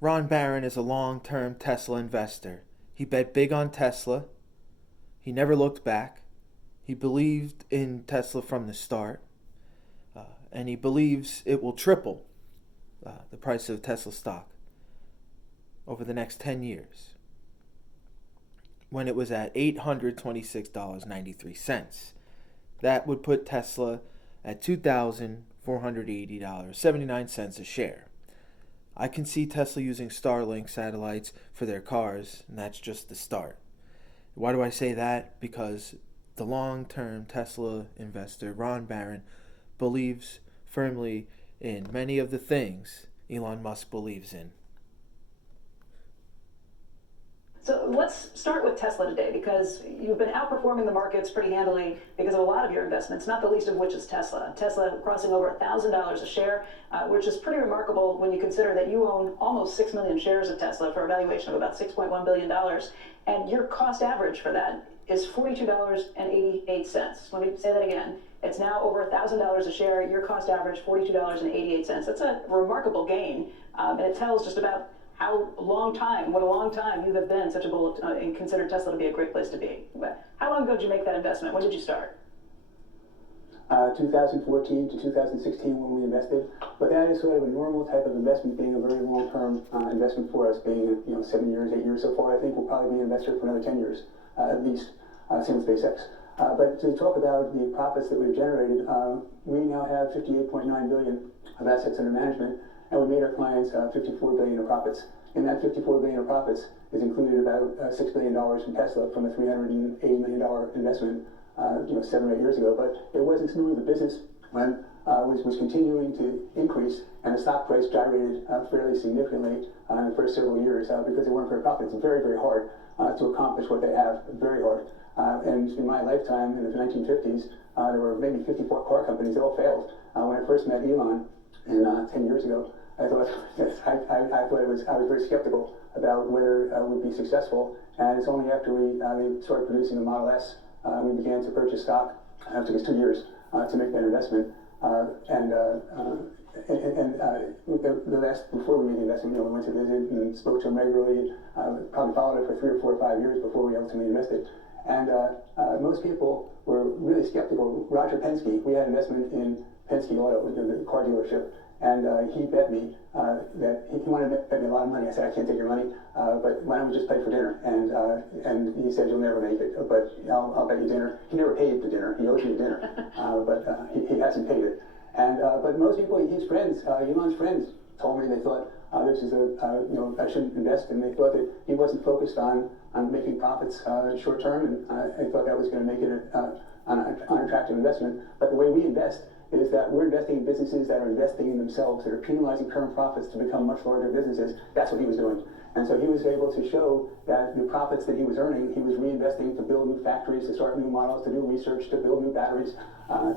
Ron Barron is a long-term Tesla investor. He bet big on Tesla. He never looked back. He believed in Tesla from the start, and he believes it will triple the price of Tesla stock over the next 10 years when it was at $826.93. That would put Tesla at $2,480.79 a share. I can see Tesla using Starlink satellites for their cars, and that's just the start. Why do I say that? Because the long-term Tesla investor, Ron Barron, believes firmly in many of the things Elon Musk believes in. So let's start with Tesla today, because you've been outperforming the markets pretty handily because of a lot of your investments, not the least of which is Tesla. Tesla crossing over $1,000 a share, which is pretty remarkable when you consider that you own almost 6 million shares of Tesla for a valuation of about $6.1 billion. And your cost average for that is $42.88. Let me say that again. It's now over $1,000 a share. Your cost average, $42.88. That's a remarkable gain. And it tells just about what a long time you have been such a bull and consider Tesla to be a great place to be. How long ago did you make that investment? When did you start? 2014 to 2016 when we invested, but that is sort of a normal type of investment, being a very long-term investment for us, being 7 years, 8 years so far. I think we'll probably be an investor for another 10 years at least, same with SpaceX. But to talk about the profits that we've generated, we now have 58.9 billion of assets under management, and we made our clients 54 billion of profits. In that 54 billion of profits is included about $6 billion from Tesla, from a $380 million investment 7 or 8 years ago. But it wasn't smooth. The business was continuing to increase, and the stock price gyrated fairly significantly in the first several years because they weren't very profitable. It's very, very hard to accomplish what they have, very hard. And in my lifetime, in the 1950s, there were maybe 54 car companies that all failed. When I first met Elon 10 years ago, I thought I was very skeptical about whether it would be successful. And it's only after they started producing the Model S, we began to purchase stock. It took us 2 years to make that investment. Before we made the investment, we went to visit and spoke to him regularly. Probably followed it for 3 or 4 or 5 years before we ultimately invested. And most people were really skeptical. Roger Penske, we had an investment in Penske Auto, the car dealership, and he bet me that he wanted to bet me a lot of money. I said, I can't take your money, but why don't we just pay for dinner? And he said, you'll never make it, but I'll bet you dinner. He never paid the dinner. He owes me dinner, but he hasn't paid it. And but most people, his friends, Elon's friends, told me they thought this is I shouldn't invest, and they thought that he wasn't focused on making profits short term, and I thought that was going to make it an unattractive investment. But the way we invest is that we're investing in businesses that are investing in themselves, that are penalizing current profits to become much larger businesses. That's what he was doing. And so he was able to show that the profits that he was earning, he was reinvesting to build new factories, to start new models, to do research, to build new batteries,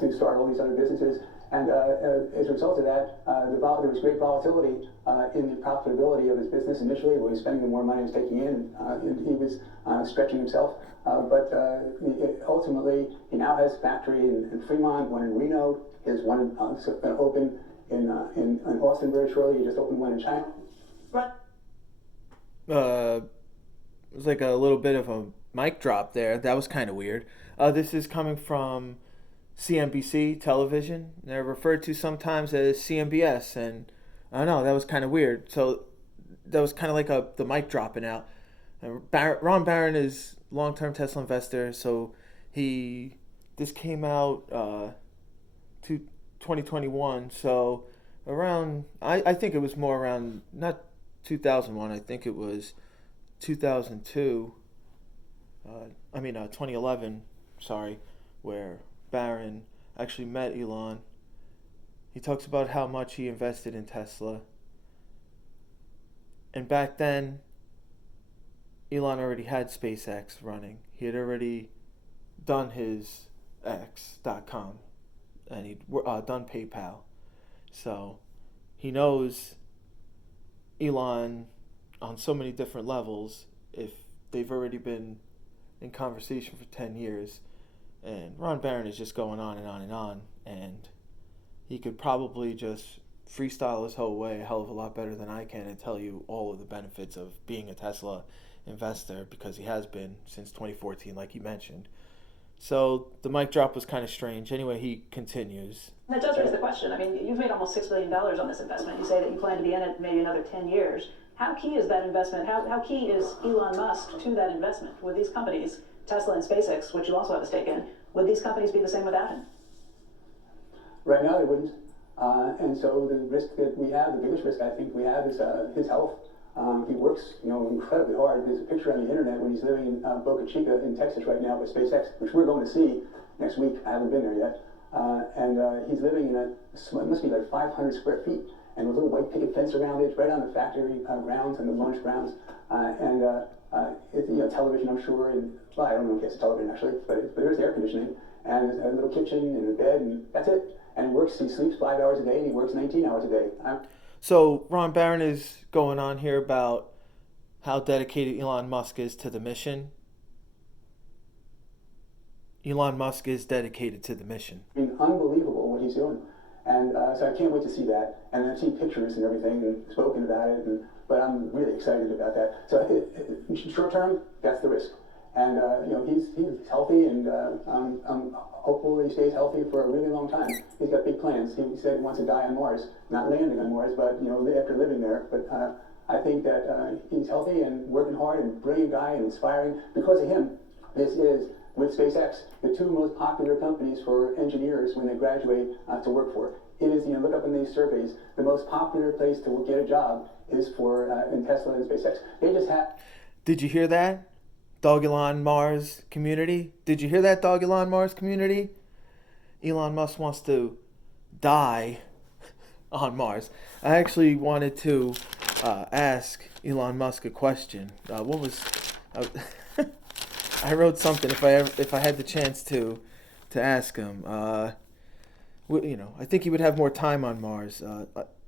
to start all these other businesses. And as a result of that, there was great volatility in the profitability of his business initially, where he was spending more money he was taking in, and he was stretching himself. But ultimately, he now has a factory in Fremont, one in Reno. His one going to open in Austin very shortly. He just opened one in China. Right. It was like a little bit of a mic drop there. That was kind of weird. This is coming from CNBC television. They're referred to sometimes as CNBS, and I don't know, that was kind of weird. So that was kind of like the mic dropping out. Ron Barron is long-term Tesla investor, so this came out to 2021, so around, I think it was more around, not 2001, I think it was 2002, 2011, sorry, where Barron actually met Elon. He talks about how much he invested in Tesla. And back then, Elon already had SpaceX running. He had already done his X.com, and he'd done PayPal. So he knows Elon on so many different levels. If they've already been in conversation for 10 years, and Ron Barron is just going on and on and on, and he could probably just freestyle his whole way a hell of a lot better than I can and tell you all of the benefits of being a Tesla investor, because he has been since 2014, like you mentioned. So the mic drop was kind of strange. Anyway, he continues. That does raise the question. I mean, you've made almost $6 billion on this investment. You say that you plan to be in it maybe another 10 years. How key is that investment? How key is Elon Musk to that investment? Would these companies, Tesla and SpaceX, which you also have a stake in, would these companies be the same without him? Right now, they wouldn't. And so the risk that we have, the biggest risk I think we have, is his health. He works, incredibly hard. There's a picture on the internet when he's living in Boca Chica in Texas right now with SpaceX, which we're going to see next week. I haven't been there yet. And he's living in it must be like 500 square feet, and with a little white picket fence around it, right on the factory grounds and the launch grounds. It's television, I'm sure, and well, I don't know if it's television actually, but there's air conditioning and a little kitchen and a bed, and that's it. And he sleeps 5 hours a day, and he works 19 hours a day. So Ron Barron is going on here about how dedicated Elon Musk is to the mission. Elon Musk is dedicated to the mission. I mean, unbelievable what he's doing. And so I can't wait to see that. And I've seen pictures and everything and spoken about it, but I'm really excited about that. So short term, that's the risk. And he's healthy, and I'm hopeful that he stays healthy for a really long time. He's got big plans. He said he wants to die on Mars, not landing on Mars, but after living there. But I think that he's healthy and working hard and brilliant guy and inspiring. Because of him, this is, with SpaceX, the two most popular companies for engineers when they graduate to work for. It is, look up in these surveys, the most popular place to get a job is for in Tesla and SpaceX. They just have. Did you hear that? Dogelon Mars community? Did you hear that, Dogelon Mars community? Elon Musk wants to die on Mars. I actually wanted to ask Elon Musk a question. I wrote something if I had the chance to ask him. I think he would have more time on Mars.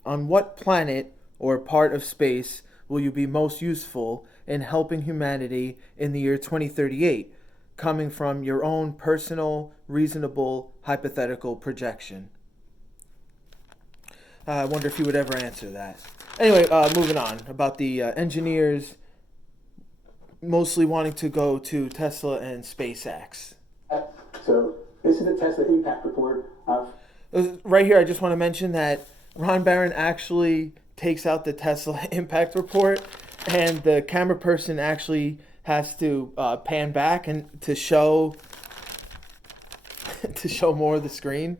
On what planet or part of space will you be most useful in helping humanity in the year 2038, coming from your own personal, reasonable, hypothetical projection? I wonder if he would ever answer that. Anyway, moving on about the engineers mostly wanting to go to Tesla and SpaceX. So this is the Tesla impact report. Right here, I just want to mention that Ron Barron actually takes out the Tesla impact report, and the camera person actually has to pan back and to show more of the screen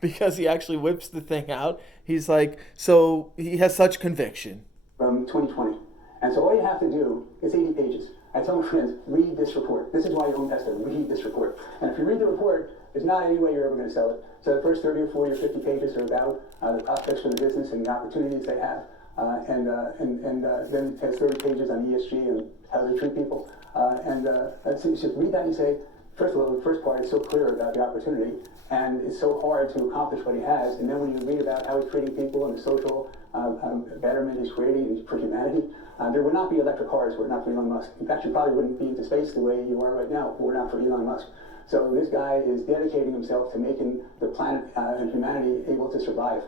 because he actually whips the thing out. He's like, so he has such conviction. From 2020. And so all you have to do is 80 pages. I tell my friends, read this report. This is why you own Tesla. Read this report. And if you read the report, there's not any way you're ever going to sell it. So the first 30 or 40 or 50 pages are about the prospects for the business and the opportunities they have. And then it has 30 pages on ESG and how they treat people. So you read that and you say, first of all, the first part is so clear about the opportunity, and it's so hard to accomplish what he has. And then when you read about how he's treating people and the social betterment he's creating for humanity, there would not be electric cars were it not for Elon Musk. In fact, you probably wouldn't be into space the way you are right now were it not for Elon Musk. So this guy is dedicating himself to making the planet and humanity able to survive.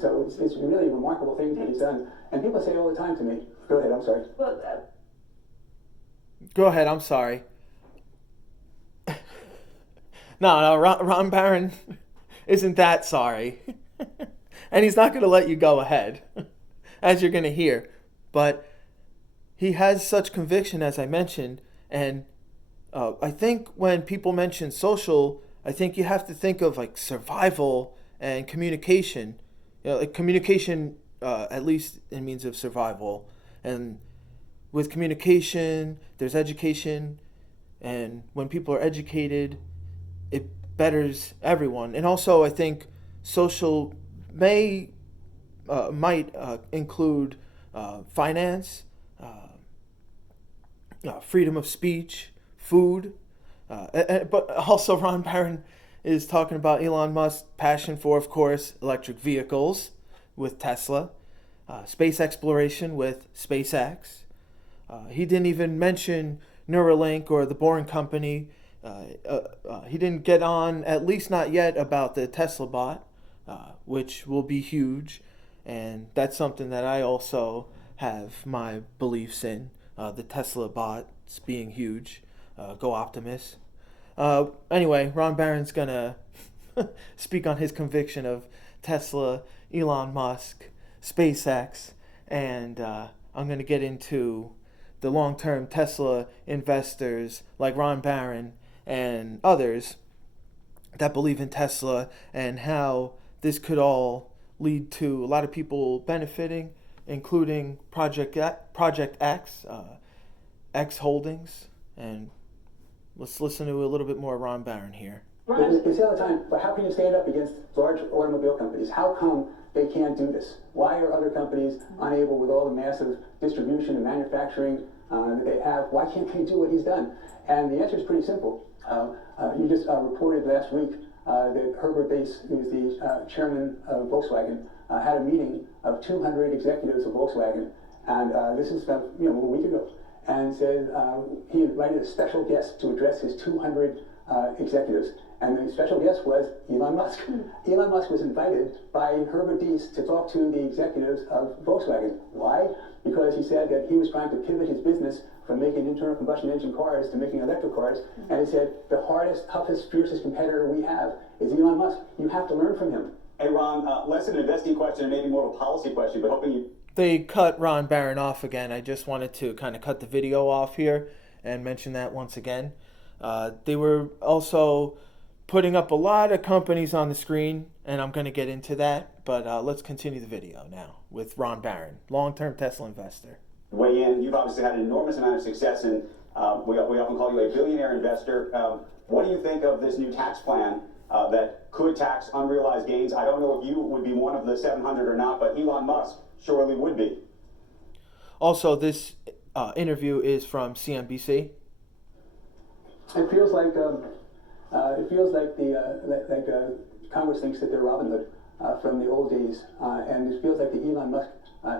So it's a really remarkable thing that he's done. And people say all the time to me, go ahead, I'm sorry. Well, Go ahead, I'm sorry. No, Ron Barron isn't that sorry. And he's not going to let you go ahead, as you're going to hear. But he has such conviction, as I mentioned. And I think when people mention social, I think you have to think of like survival and communication. Like communication, at least in means of survival. And with communication, there's education. And when people are educated, it betters everyone. And also, I think social might include finance, freedom of speech, food. But also, Ron Barron is talking about Elon Musk's passion for, of course, electric vehicles with Tesla, space exploration with SpaceX. He didn't even mention Neuralink or the Boring Company. He didn't get on, at least not yet, about the Tesla bot. which will be huge. And that's something that I also have my beliefs in. The Tesla bots being huge. Go Optimus. Anyway, Ron Barron's gonna speak on his conviction of Tesla, Elon Musk, SpaceX, and I'm gonna get into the long-term Tesla investors like Ron Barron and others that believe in Tesla and how this could all lead to a lot of people benefiting, including Project X, X Holdings, and let's listen to a little bit more Ron Barron here. They say all the time, but how can you stand up against large automobile companies? How come they can't do this? Why are other companies unable, with all the massive distribution and manufacturing that they have, why can't they do what he's done? And the answer is pretty simple. You just reported last week that Herbert Bass, who's the chairman of Volkswagen, had a meeting of 200 executives of Volkswagen, and this is about a week ago, and said he invited a special guest to address his 200 executives. And the special guest was Elon Musk. Elon Musk was invited by Herbert Diess to talk to the executives of Volkswagen. Why? Because he said that he was trying to pivot his business from making internal combustion engine cars to making electric cars. And he said, the hardest, toughest, fiercest competitor we have is Elon Musk. You have to learn from him. Hey, Ron, less an investing question and maybe more of a policy question, but hoping you... They cut Ron Barron off again. I just wanted to kind of cut the video off here and mention that once again. They were also putting up a lot of companies on the screen, and I'm going to get into that, but let's continue the video now with Ron Barron, long-term Tesla investor. Weigh in. You've obviously had an enormous amount of success, and we often call you a billionaire investor. What do you think of this new tax plan that could tax unrealized gains? I don't know if you would be one of the 700 or not, but Elon Musk surely would be. Also, this interview is from CNBC. It feels like Congress thinks that they're Robin Hood from the old days, and it feels like the Elon Musk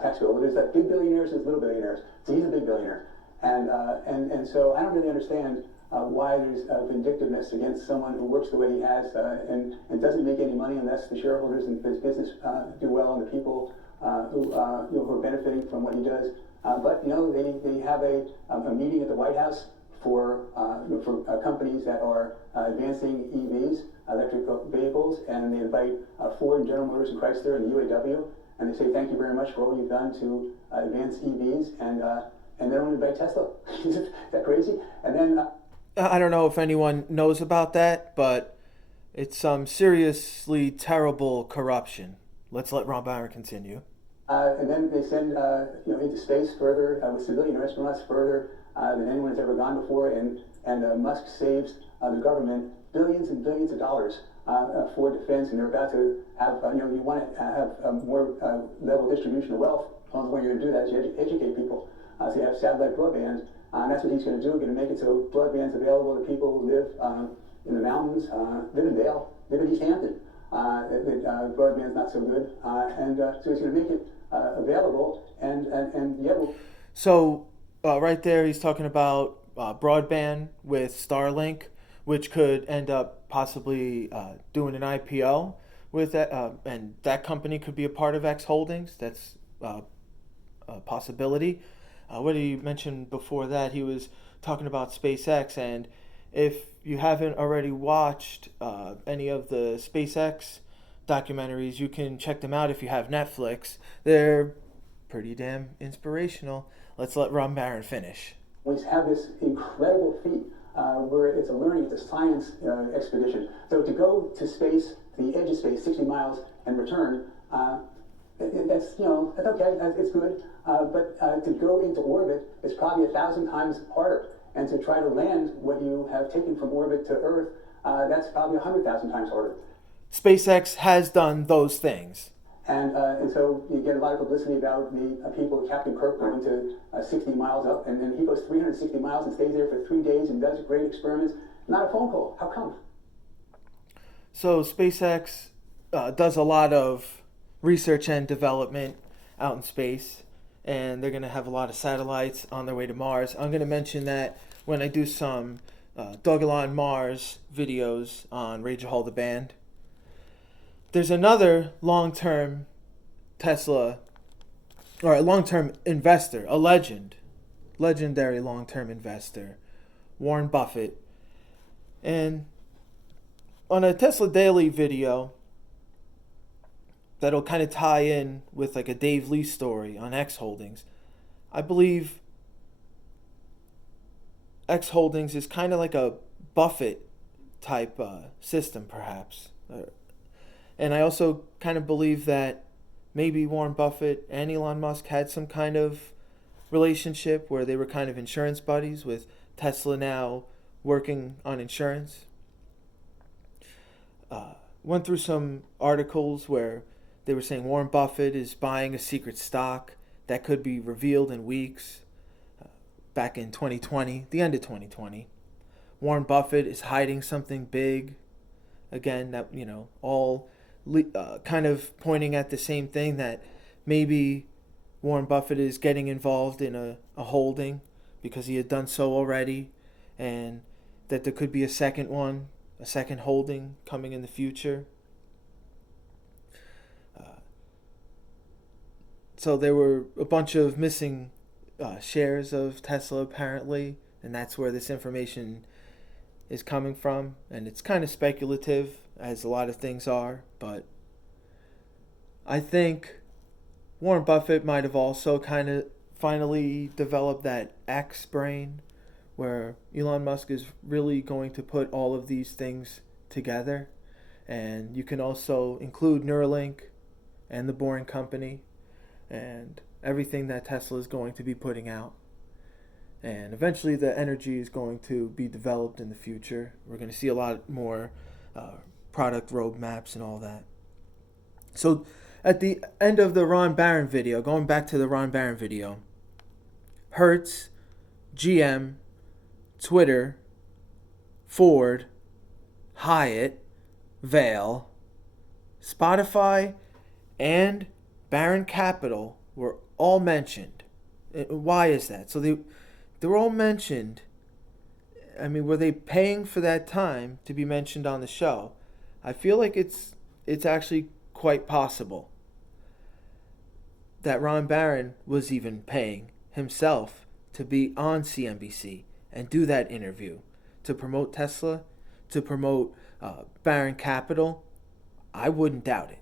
tax bill. There's like big billionaires, there's little billionaires. So he's a big billionaire, and so I don't really understand why there's vindictiveness against someone who works the way he has and doesn't make any money unless the shareholders and his business do well and the people who are benefiting from what he does. But they have a meeting at the White House for companies that are advancing EVs, electric vehicles, and they invite Ford and General Motors and Chrysler and the UAW, and they say thank you very much for all you've done to advance EVs, and they don't invite Tesla. Is that crazy? And then I don't know if anyone knows about that, but it's some seriously terrible corruption. Let's let Ron Barron continue. And then they send into space further with civilian astronauts further than anyone has ever gone before, and Musk saves the government billions and billions of dollars for defense, and they're about to have you want to have a more level distribution of wealth. The only way you're going to do that is you educate people. So you have satellite broadband, and that's what he's going to do. Going to make it so broadband's available to people who live in the mountains, live in Dale, live in East Hampton. Broadband's not so good, and so he's going to make it available, and yeah. So right there, he's talking about broadband with Starlink, which could end up possibly doing an IPO with that, and that company could be a part of X Holdings. That's a possibility. What did he mention before that? He was talking about SpaceX, and if you haven't already watched any of the SpaceX documentaries, you can check them out if you have Netflix. They're pretty damn inspirational. Let's let Ron Barron finish. We have this incredible feat where it's a learning, it's a science expedition. So to go to space, to the edge of space, 60 miles, and return, that's okay, it's good. But to go into orbit is probably 1,000 times harder. And to try to land what you have taken from orbit to Earth, that's probably 100,000 times harder. SpaceX has done those things. And so you get a lot of publicity about the people, Captain Kirk going to 60 miles up, and then he goes 360 miles and stays there for 3 days and does great experiments. Not a phone call. How come? So SpaceX does a lot of research and development out in space, and they're going to have a lot of satellites on their way to Mars. I'm going to mention that when I do some Dogelon Mars videos on Rage of Hall the Band. there's another long-term Tesla, or a long-term investor, a legendary long-term investor, Warren Buffett. And on a Tesla Daily video that'll kind of tie in with like a Dave Lee story on X Holdings, I believe X Holdings is kind of like a Buffett type system, perhaps. And I also kind of believe that maybe Warren Buffett and Elon Musk had some kind of relationship where they were kind of insurance buddies, with Tesla now working on insurance. Went through some articles where they were saying Warren Buffett is buying a secret stock that could be revealed in weeks. Back in 2020, the end of 2020, Warren Buffett is hiding something big. Again, that, all kind of pointing at the same thing, that maybe Warren Buffett is getting involved in a holding because he had done so already, and that there could be a second holding coming in the future. So there were a bunch of missing shares of Tesla, apparently, and that's where this information is coming from. And it's kind of speculative, as a lot of things are, but I think Warren Buffett might have also kind of finally developed that X brain, where Elon Musk is really going to put all of these things together. And you can also include Neuralink and the Boring Company and everything that Tesla is going to be putting out. And eventually the energy is going to be developed in the future. We're going to see a lot more product roadmaps and all that. So at the end of the Ron Barron video, going back to the Ron Barron video, Hertz, GM, Twitter, Ford, Hyatt, Vail, Spotify, and Barron Capital were all mentioned. Why is that? So they were all mentioned. I mean, were they paying for that time to be mentioned on the show? I feel like it's actually quite possible that Ron Barron was even paying himself to be on CNBC and do that interview to promote Tesla, to promote Barron Capital. I wouldn't doubt it.